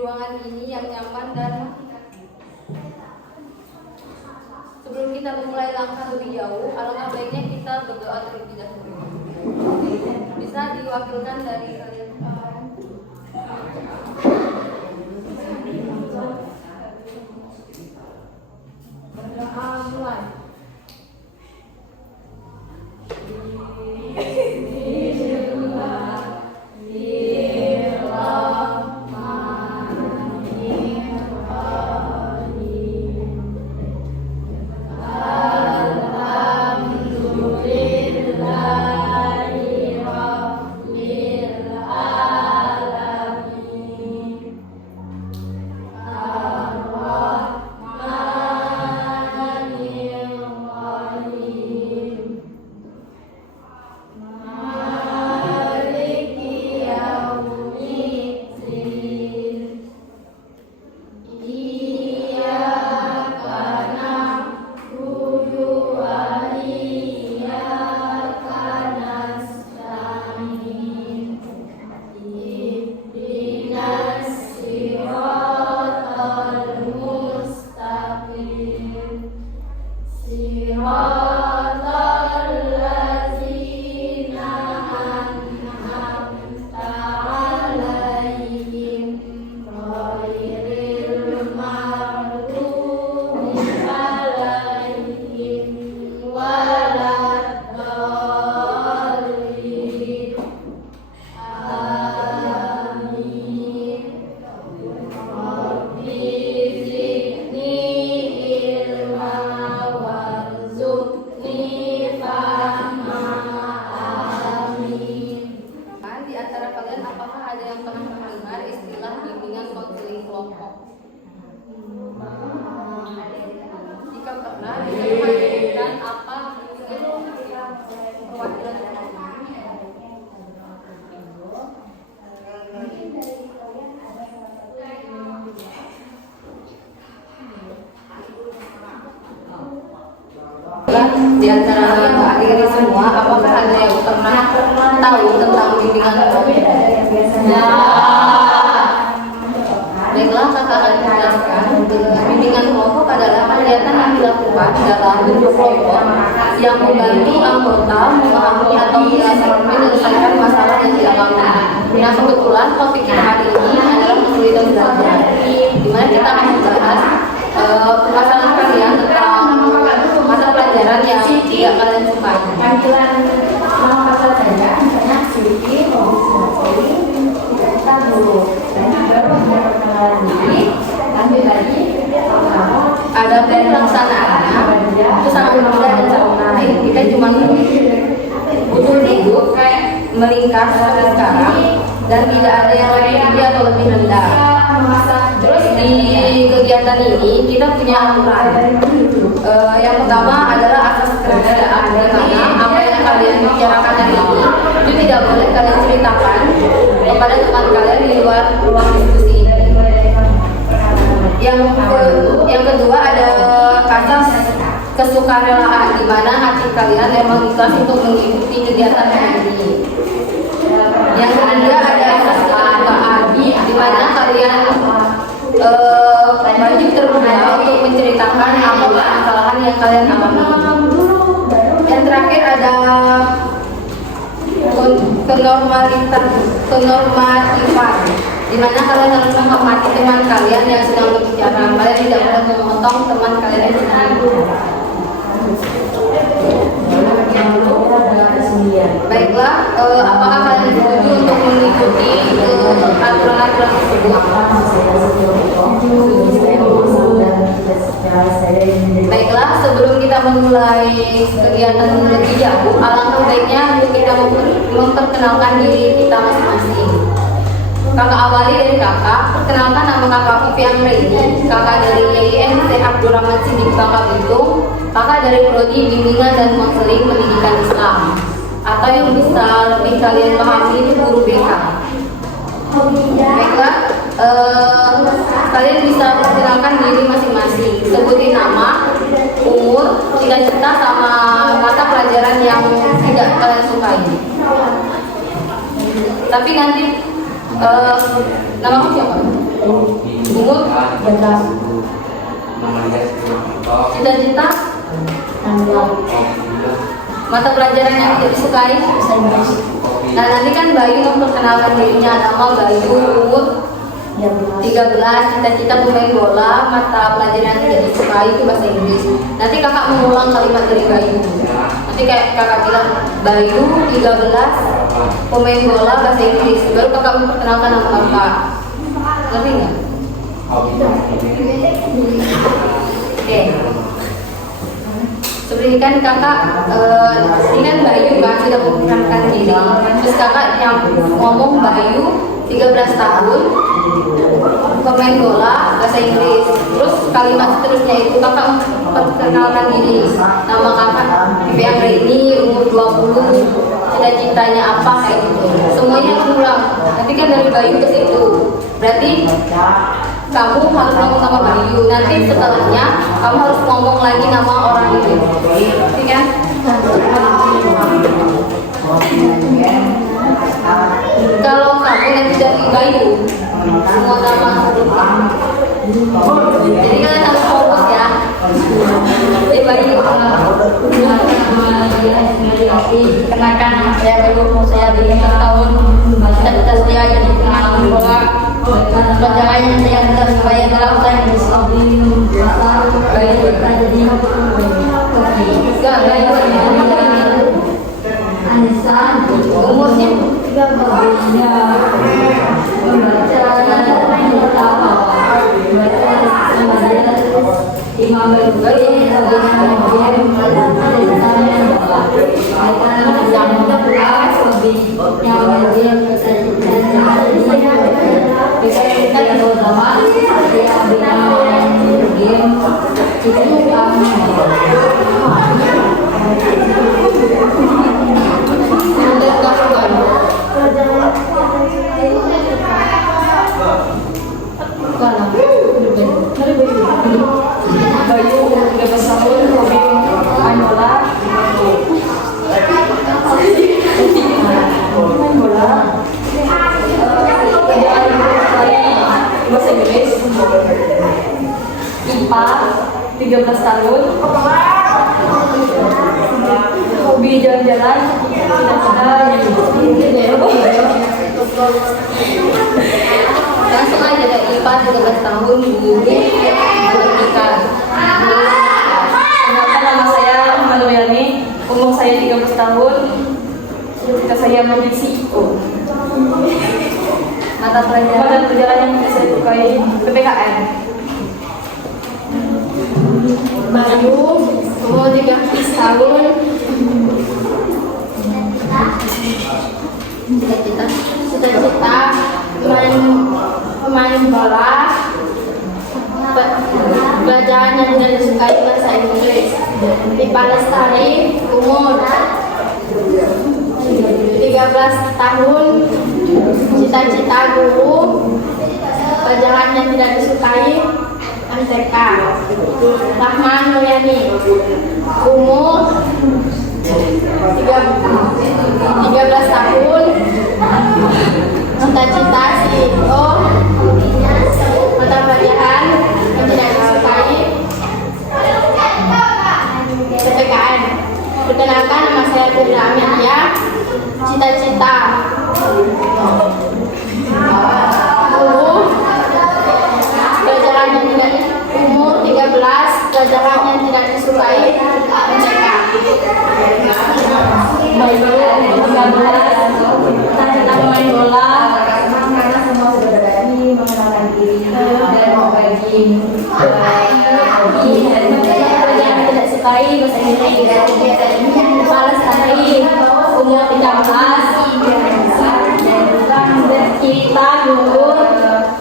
ruangan ini yang nyaman. Dan sebelum kita memulai langkah lebih jauh, alangkah baiknya kita berdoa terlebih dahulu. Bisa diwakilkan dari kalian. Berdoa mulai. Jika pernah, dijelaskan apa perwakilan. Di antara adik-adik semua, apakah ada yang pernah tahu tentang bimbingan biasanya? Baiklah, kakak akan menjelaskan. Bimbingan kelompok adalah kegiatan yang dilakukan dalam bentuk kelompok yang membantu anggota memahami atau menyelesaikan masalah yang dialami. Nah, kebetulan topik kita hari ini adalah kesulitan belajar, di mana kita akan membahas permasalahan kalian tentang mata pelajaran yang tidak kalian sukai. Panggilan nama pelajaran misalnya aktiviti, hobi, kita dulu dan baru ada perkenalan diri. Lanjut lagi, ada pelaksanaannya itu sangat mudah dan sangat menarik. Kita cuma butuh duduk melingkar seperti sekarang dan tidak ada yang lebih tinggi atau lebih rendah. Terus di kegiatan ini kita punya aturan. Yang pertama adalah asas kerjaan, di mana apa yang kalian bicarakan hari ini itu tidak boleh kalian ceritakan kepada teman kalian di luar ruang diskusi ini. Yang kedua ada asas kesukarelaan, di mana hati kalian memang ikhlas untuk mengikuti kegiatan hari ini. Yang ketiga ada asas keterbukaan, di mana kalian wajib terbuka untuk menceritakan apa kesalahan yang kalian alami. Yang terakhir ada kenormatifan, di mana kalian harus menghormati teman kalian yang sedang berbicara. Kalian tidak boleh memotong teman kalian yang sedang berbicara. Baiklah, apakah kalian setuju untuk mengikuti aturan-aturan tersebut? Baiklah, sebelum kita memulai kegiatan lebih jauh, alangkah baiknya untuk kita memperkenalkan diri kita masing-masing. Kakak awali dari kakak. Perkenalkan, nama kakak Fian Reini, kakak dari YIMC Abdurrahman Siddiq Bangka Belitung, kakak dari Prodi Bimbingan dan Konseling Pendidikan Islam, atau yang bisa lebih kalian pahami itu guru BK. Baiklah, kalian bisa perkenalkan diri masing-masing, sebutin nama, umur, cita-cita, sama mata pelajaran yang tidak kalian sukai. Tapi nanti nama kamu siapa? umur 13. Cita-cita mata pelajaran yang tidak disukai. Nah nanti kan Bayu memperkenalkan dirinya, nama Bayu, umur 13, cita-cita pemain bola, mata pelajaran yang tidak disukai itu bahasa Inggris. Nanti kakak mengulang kalimat dari Bayu. Nanti kayak kakak bilang Bayu 13, pemain bola, bahasa Inggris. Baru kakak memperkenalkan nama kakak. Ngerti nggak? Oke. Seperti ini kan kakak, ini kan Bayu kan sudah memperkenalkan diri. Terus kakak yang ngomong Bayu 13 tahun, pemain bola, bahasa Inggris. Terus kalimat seterusnya itu kakak memperkenalkan diri. Nama kakak Vivi Anggra ini, umur 20, cita-citanya apa, kayak gitu. Semuanya ulang. Nanti kan dari Bayu ke situ. Berarti kamu harus ngomong sama Bayu. Nanti setelahnya kamu harus ngomong lagi nama orang itu. Oke kan? Kalau kamu nanti dari Bayu, semua nama sebelum kamu. Jadi kalian harus fokus ya. Jadi Bayu, kenakan saya Bayu, mau saya di tahun cita-cita saya jadi pemain bola. Pelajarannya saya adalah supaya dalam saya bisa Bayu jadi umurnya 13 tahun, hobi jalan-jalan, langsung aja dari IPA 13 tahun, menikah. Nama saya Manuliani, umur saya 13 tahun, cita saya menjadi CEO. Mata pelajaran yang saya sukai PPKN. Bayu, umur 13 tahun, cita-cita pemain bola, pelajaran yang tidak disukai bahasa Inggris. Dipa Lestari, umur 13 tahun, cita-cita guru, pelajaran yang tidak disukai MTK. Rahman Mulyani, umur 13 tahun, cita-cita CEO, mata pelajaran yang tidak disukai PPKN. Perkenalkan, nama saya Firda Amelia, cita-cita guru, pelajaran yang tidak, umur 13, pelajaran yang tidak disukai MTK. Bayu, 13, cita-cita pemain bola, karena semua sudah berani mengenalkan diri dan mau bagi hobi dan pelajaran yang tidak sukai bahasa Inggris. Dipa Lestari, umur 13, cita guru,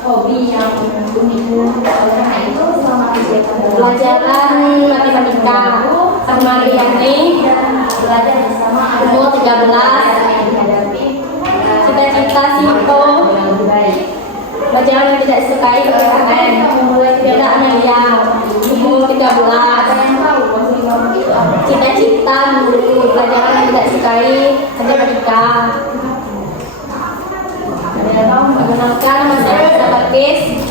hobi yang unik. Karena itu selama kegiatan pelajaran matematika. Rahman Mulyani, belajar bersama umur 13, cita-cita CEO, pelajaran yang tidak disukai PPKN. Firda Amelia, umur 13, cita-cita guru, pelajaran yang tidak disukai matematika. Perkenalkan, nama saya Firda Bakis,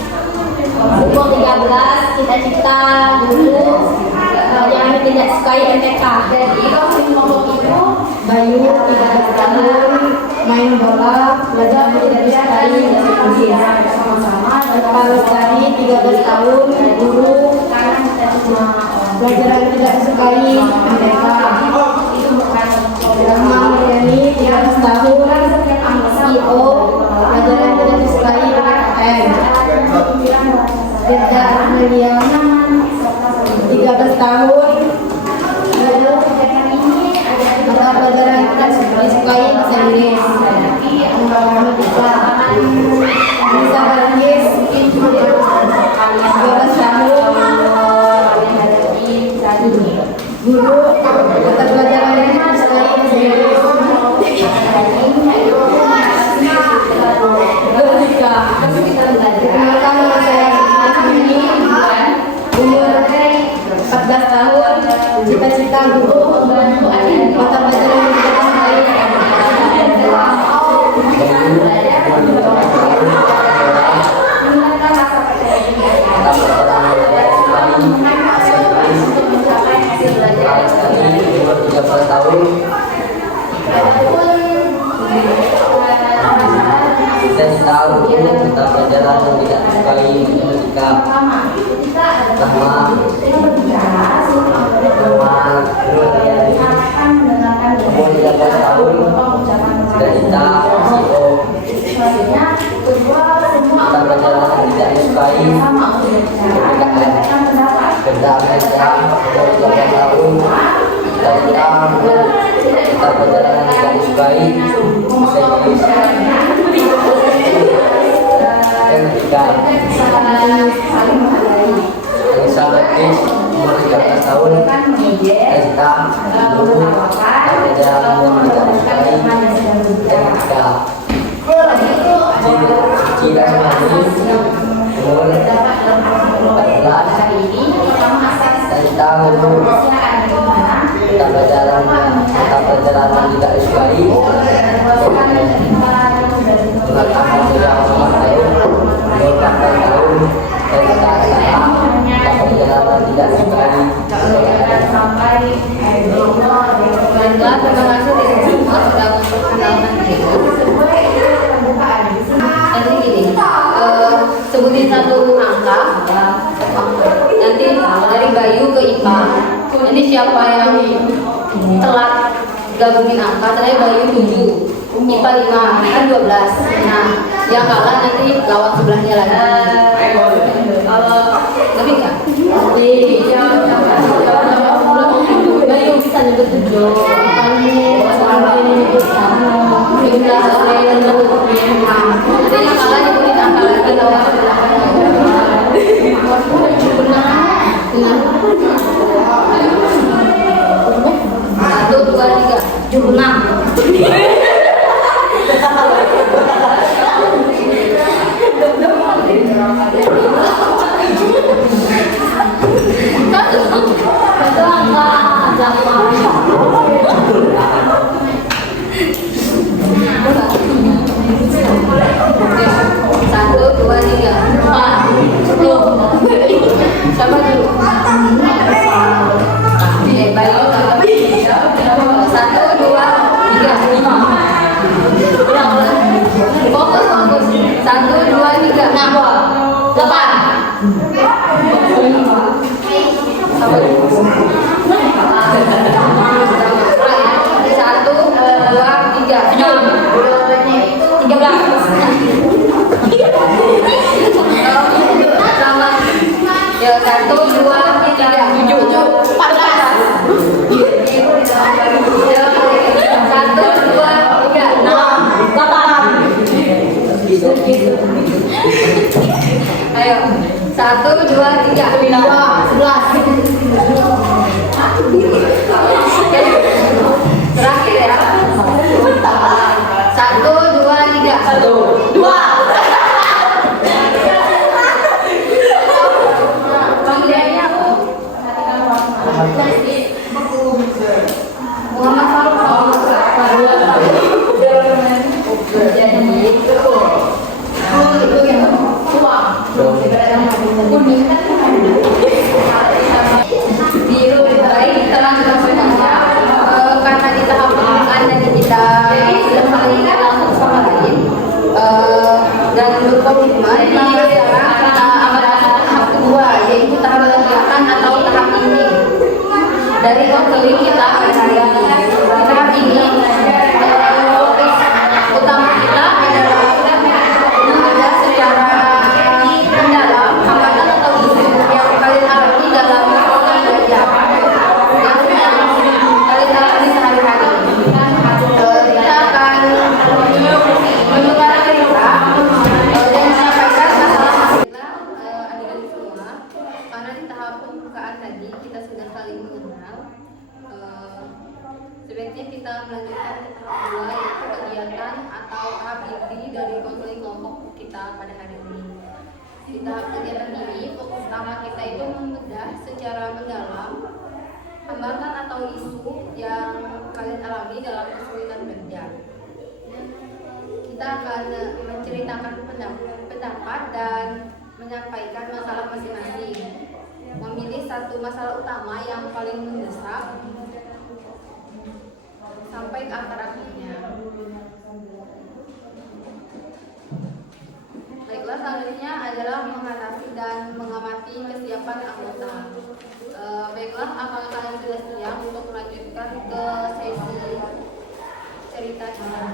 cita-cita dulu yang tidak sukai MTK. Jadi kalau di kelompok itu Bayu 13 tahun, main bola, belajar tidak disukai dan sama-sama Kalau dari 13 tahun, guru, belajar tidak disukai MTK. itu bukan Rahma Mulyani 13 tahun, CEO, belajar tidak disukai PKN. Firda Amelia 13 tahun, mata pelajaran tidak disukai bahasa Inggris. Bisa Baris 13 tahun, guru, mata pelajaran yang tidak disukai bahasa Inggris. Perkenalkan nama saya Siti, umur 14 tahun, cita-cita guru, mata pelajaran yang tidak disukai. Kita tahu kita pelajaran yang tidak disukai ketika Rahma umur 13 tahun, cita-cita CEO. Kita pelajaran yang tidak disukai PKN. Firda Amelia umur 13 tahun, cita-cita kita pelajaran yang tidak disukai bahasa Inggris. Anissa Batis umur 13 tahun, cita guru, pelajaran yang tidak disukai ketika Cida Semani umur 14, cita guru, pelajaran yang tidak disukai. Pengetahuan yang tahun, 14 tahun, cita pelajaran tidak disukai. Baiklah, terima kasih sudah memperkenalkan diri. Nanti gini, sebutin satu angka. Nanti dari Bayu ke Ipa. Ini siapa yang telat gabungin angka? Tadi Bayu 7, Ipa 5, kan 12. Nah, yang kalah nanti lawan sebelahnya lagi. Lebih nggak? Bayu bisa nyebut 7. Kamu nyebut kamu. Jumlah orang yang nyebut 5. Nanti yang kalah nyebutin angka lagi lawan sebelahnya. Satu, dua, tiga, 6. Satu, dua, tiga, 4, 10. Siapa dulu? Bayu. 1, 2, 3, 5. Fokus, fokus. 1, 2, 3, 6, 8. Apa dulu? 1, 2, 3, 6. 13. Sama. Ya, 1, 2, 3, 7, 14. 1, 2, 3, 6, 8. Ayo, 1, 2, 3, 11. Terakhir ya. 1, 2, 3, 1, 2. Panggilannya Muhammad Faruk. Jadi itu yang tua. Kuning kan. hambatan atau tahap ini dari konseling kita pada hari ini. Di tahap ini fokus utama kita adalah mengajar secara mendalam hambatan atau isu yang kalian alami dalam proses belajar yang kalian alami sehari-hari. Kita akan mendengar cerita dan menyampaikan masalah adik-adik semua, karena di tahap pembukaan tadi kita sudah saling mengenal. Sebaiknya kita melanjutkan ke tahap 2, yaitu kegiatan atau tahap inti dari konseling kelompok kita pada hari ini. Di tahap kegiatan ini, fokus utama kita itu membedah secara mendalam hambatan atau isu yang kalian alami dalam kesulitan belajar. Kita akan menceritakan pendapat dan menyampaikan masalah masing-masing. Memilih satu masalah utama yang paling mendesak sampai ke akar-akarnya. Baiklah, selanjutnya adalah mengatasi dan mengamati kesiapan anggota. Baiklah, apakah kalian sudah siap untuk melanjutkan ke sesi cerita kita?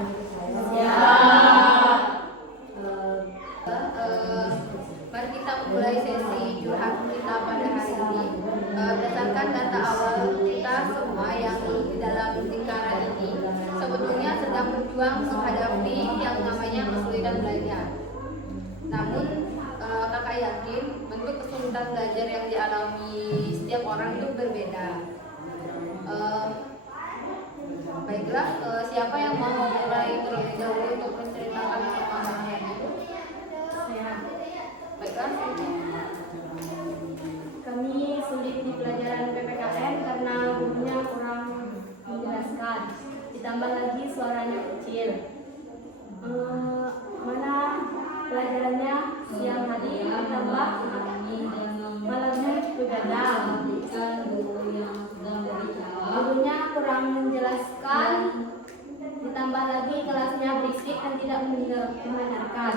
Mari kita mulai sesi curhat kita pada hari ini. Berdasarkan data awal kita semua yang di dalam lingkaran ini sebetulnya sedang berjuang menghadapi yang namanya kesulitan belajar. Namun kakak yakin bentuk kesulitan belajar yang dialami setiap orang itu berbeda. Baiklah, siapa yang mau mulai terlebih dahulu untuk menceritakan masalahnya itu? Baiklah. Kami sulit di pelajaran PPKN karena gurunya kurang menjelaskan, ditambah lagi suaranya kecil. Mana pelajarannya siang hari ditambah malamnya begadang. Gurunya kurang menjelaskan, ditambah lagi kelasnya berisik dan tidak mendengarkan,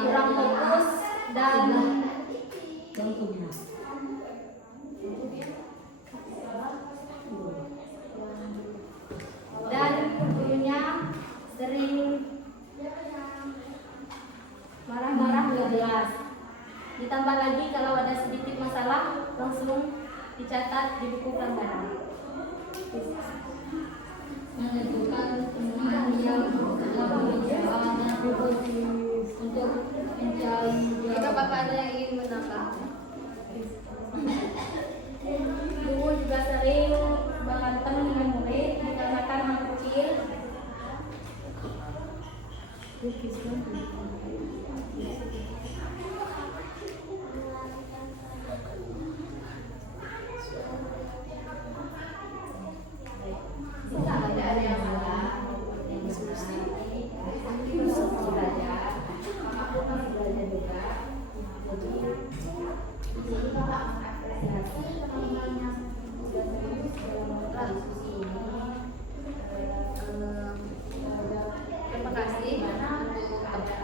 kurang fokus dan gurunya sering marah-marah nggak jelas. Ditambah lagi kalau ada sedikit masalah langsung dicatat di buku pelanggaran. Menentukan temuan yang untuk mencari. Jika Bapak ada yang ingin menambah? Guru juga sering berantem dengan murid dikarenakan anak kecil. Jika ada yang salah, yang diskusi, belajar, apapun masih belajar juga. Jadi, di sini Bapak mengapresiasi teman-teman yang sudah serius dalam diskusi ini. Terima kasih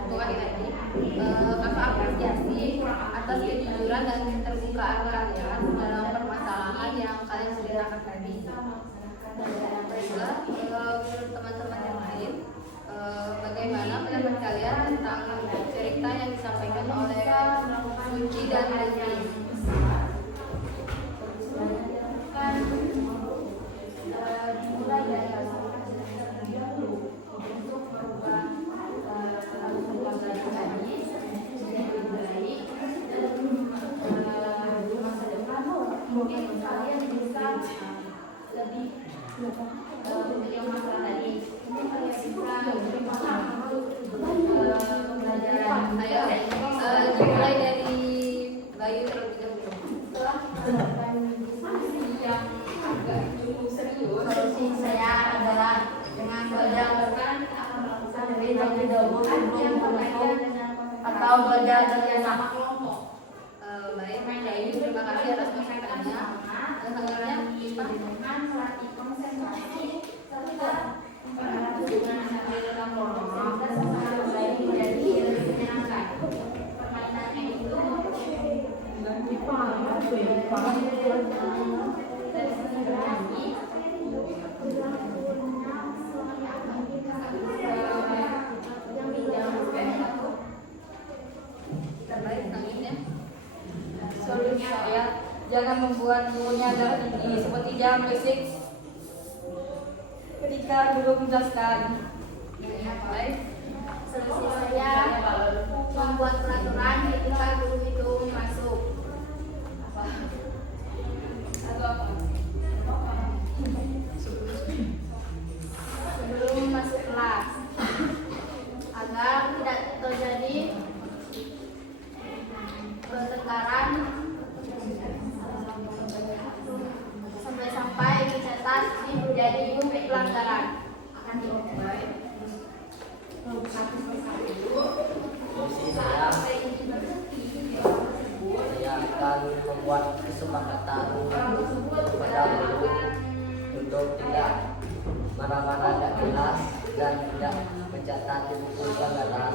untuk adik-adik. Kakak apresiasi atas kejujuran dan keterbukaan kalian dalam permasalahan yang kalian ceritakan tadi. Baiklah, menurut teman-teman yang lain, bagaimana pendapat kalian tentang cerita yang disampaikan oleh Suci dan Rizky? Dimulai dari untuk merubah belajar tadi menjadi lebih baik dan di masa depan mungkin kalian bisa lebih yang masalah tadi mungkin kalian bisa lebih paham pembelajaran. Ayo, dimulai dari Bayu terlebih dahulu. Setelah melakukan diskusi yang agak cukup serius, solusi saya adalah dengan berdasarkan terlebih dahulu yang berbeda dengan atau belajar bersama kelompok. Baik, Bayu, terima kasih atas masukannya. Selanjutnya, Ipa. Dengan melatih konsentrasi serta hubungan sampai dalam kelompok sehingga suasana baik menjadi lebih menyenangkan. Permainannya itu Solusi saya, jangan membuat gurunya adalah tinggi seperti jam basic ketika guru menjelaskan. Baik. Solusi saya membuat peraturan ketika guru itu masuk. Sebelum masuk kelas, agar tidak terjadi pertengkaran sampai dicatat menjadi bukti pelanggaran. Solusi saya akan membuat kesepakatan kepada guru untuk tidak marah-marah tidak jelas dan tidak mencatat di buku pelanggaran.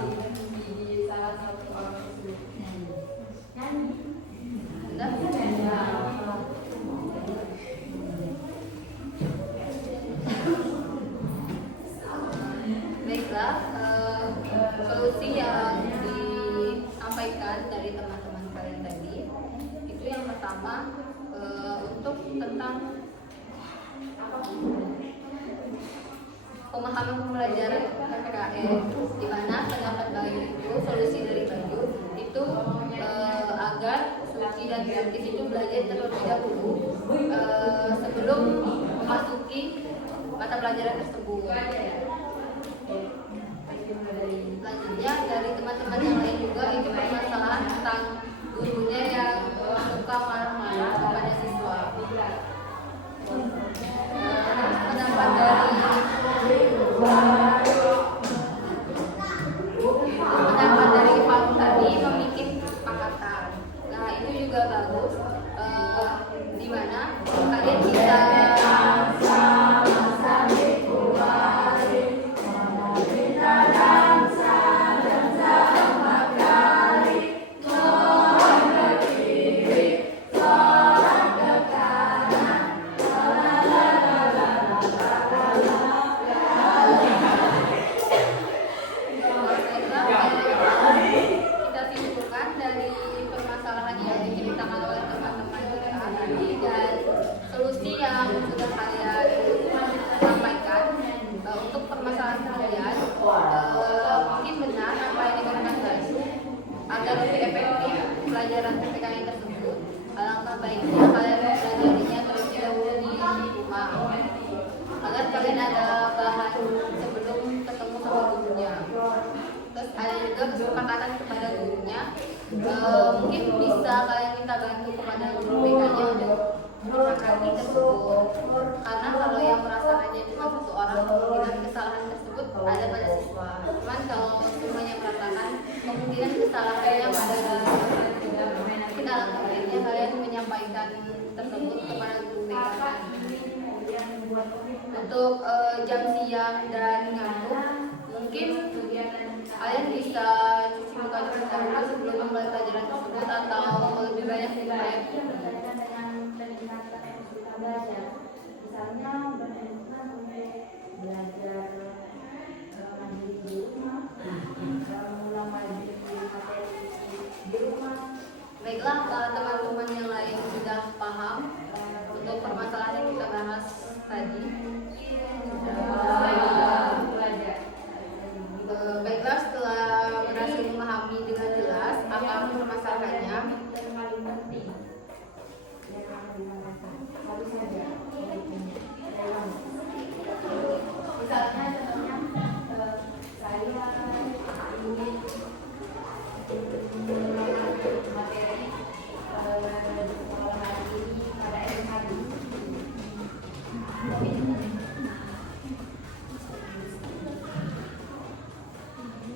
Baiklah, solusi yang disampaikan dari teman-teman kalian tadi itu yang pertama untuk tentang pemahaman pembelajaran PPKN, di mana pendapat Bayu itu solusi dari Bayu itu agar Suci dan Beatrice itu belajar terlebih dahulu sebelum memasuki mata pelajaran tersebut. Selanjutnya dari teman-teman yang lain juga itu permasalahan tentang gurunya yang suka marah-marah kepada siswa. Pendapat dari Pak tadi memiliki kesepakatan. Nah itu juga bagus, di mana kalian bisa kita simpulkan dari permasalahan yang diceritakan oleh teman-teman kita tadi dan solusi yang sudah kalian sampaikan untuk permasalahan kalian, mungkin benar apa yang dikatakan tadi agar lebih efektif pelajaran PPKN tersebut. Alangkah baiknya kalian mempelajarinya terlebih dahulu di rumah agar kalian ada bahan sebelum ketemu sama gurunya. Terus ada juga kesepakatan kepada gurunya, mungkin bisa kalian minta bantu kepada guru BK-nya untuk menangani tersebut, karena kalau yang merasakannya cuma satu orang, kemungkinan kesalahan tersebut ada pada siswa. Cuman kalau semuanya merasakan, kemungkinan kesalahannya pada mungkin alangkah baiknya kalian menyampaikan tersebut kepada guru BK. Untuk jam siang dan ngantuk, mungkin kalian bisa cuci muka terlebih dahulu sebelum memulai pelajaran tersebut atau lebih banyak bermain. Misalnya berhubungan belajar mandiri di rumah, mengulang mandiri materi di rumah. Baiklah, teman-teman yang lain sudah paham untuk permasalahan yang kita bahas tadi. Baiklah, setelah berhasil memahami dengan jelas apa permasalahannya, misalnya contohnya saya ingin materi sekolah hari ini pada SMK.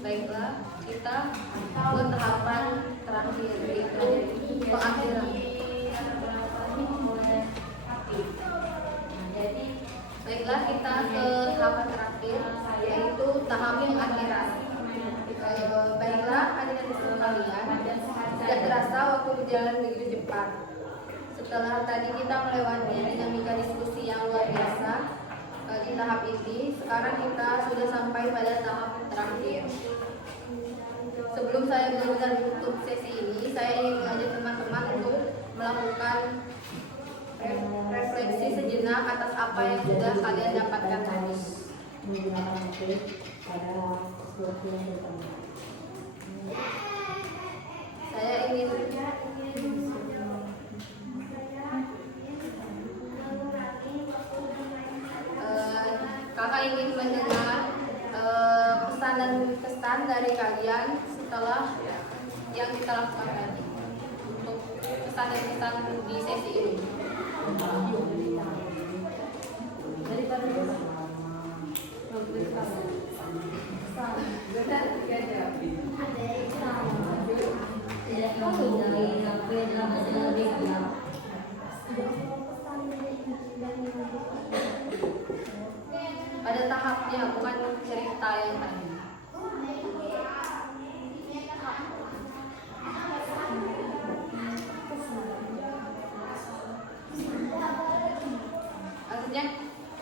baiklah kita ke tahapan terakhir yaitu pengakhiran. Baiklah kita ke tahapan terakhir yaitu tahap pengakhiran. Baiklah adik-adik kalian, tidak terasa waktu berjalan begitu cepat. Setelah tadi kita melewati dinamika diskusi yang luar biasa di tahap ini, sekarang kita sudah sampai pada tahap terakhir. Sebelum saya benar-benar menutup sesi ini, saya ingin mengajak teman-teman untuk melakukan refleksi sejenak atas apa yang sudah kalian dapatkan tadi. Saya ingin kakak ingin mendengar pesan dan kesan dari kalian setelah yang kita lakukan tadi, untuk pesan dan kesan di sesi ini. Pada tahapnya, bukan cerita yang tadi. Maksudnya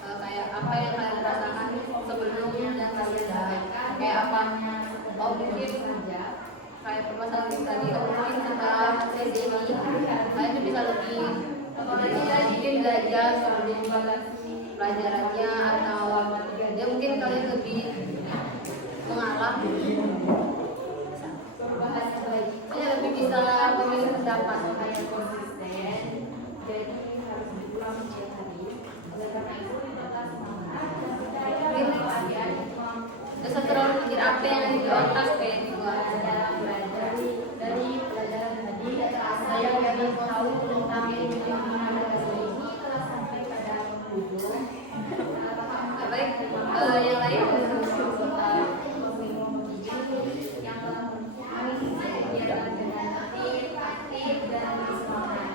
kayak apa yang kalian rasakan sebelum dan kalian kayak apa? Oh mungkin kayak permasalahan tadi, oh mungkin setelah sesi ini kalian tuh bisa lebih mungkin belajar sebelum pelajarannya, atau ya mungkin kalian lebih mengalah, ya lebih bisa memilih pendapat kayak konsisten. Jadi harus diulang setiap hari. Oleh karena itu kita semangat. Dosa terlalu pikir apa yang di otak kayak di luar. Dari pelajaran tadi saya jadi tahu tentang ilmu yang ini telah sampai pada ujung. Baik, yang lain yang kegiatan aktif dan semangat.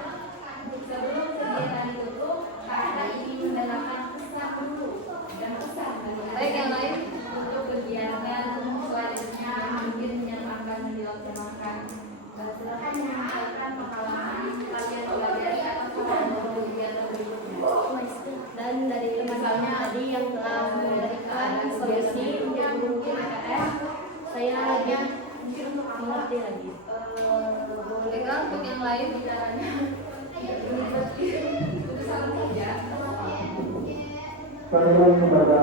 Sebelum kegiatan ditutup, kita ingin mendapatkan pesan dulu dan pesan. Baik, yang lain untuk kegiatan selanjutnya mungkin yang akan dilaksanakan. Silakan menyampaikan pengalaman kalian pelajari atau kegiatan berikutnya. Dan dari teman-teman tadi yang telah memberikan solusi untuk guru PKS, saya hanya mungkin untuk mengerti lagi. Baiklah, untuk yang lain bicaranya itu salah saja. Pertanyaan kepada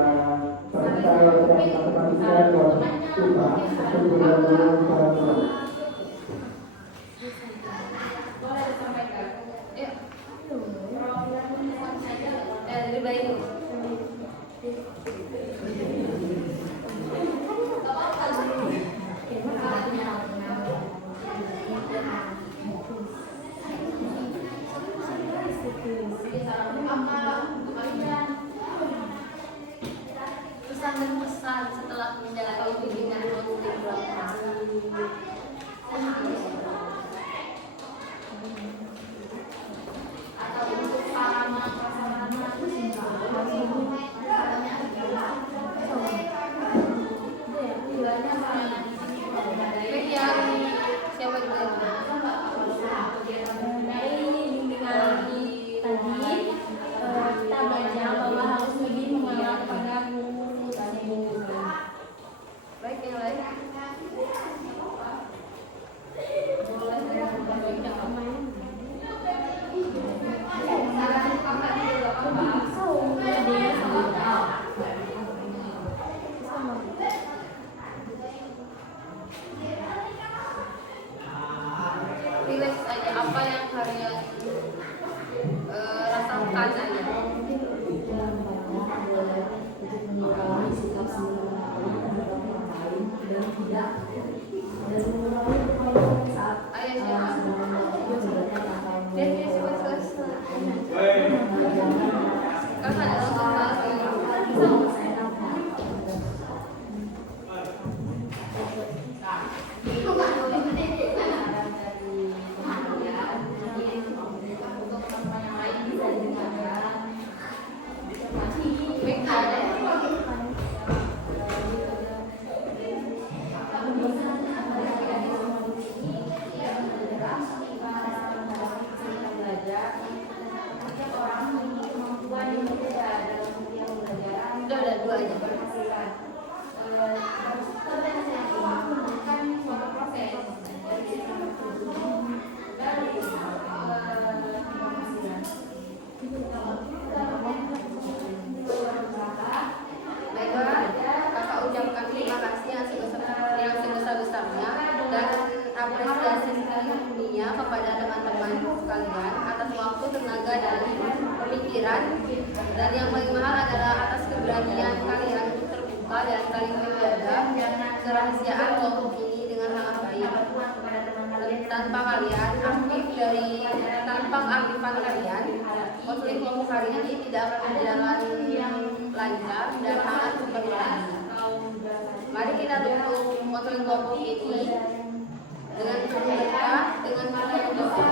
saya teman-teman saya coba untuk guru-guru Boleh disampaikan. Ya. Lebih baik. Pesan dan pesan setelah menjalani bimbingan konseling atau untuk siapa kita belajar bahwa harus lebih mengenal kepada guru tersebut. baik, yang lain relax aja, apa yang kalian rasakan aja. Ayo kan ada setiap orang memiliki kemampuan yang berbeda dalam setiap pembelajaran. Udah ada 2 aja. Berhasilkan. Terus yang kedua menemukan suatu proses dari sistem dari penghasilan. Baiklah, kakak ucapkan terima kasih yang sebesar-besarnya dan apresiasi dunia kepada teman-teman sekalian atas waktu, tenaga, dan pemikiran. Dan yang paling mahal adalah atas keberanian kalian untuk terbuka dan saling menjaga kerahasiaan kelompok ini dengan sangat baik. Tanpa kalian, tanpa keaktifan kalian, konseling kelompok kali ini tidak akan berjalan yang lancar dan sangat berperan. Mari kita dukung konseling kelompok ini dengan berkah, dengan kita yang bisa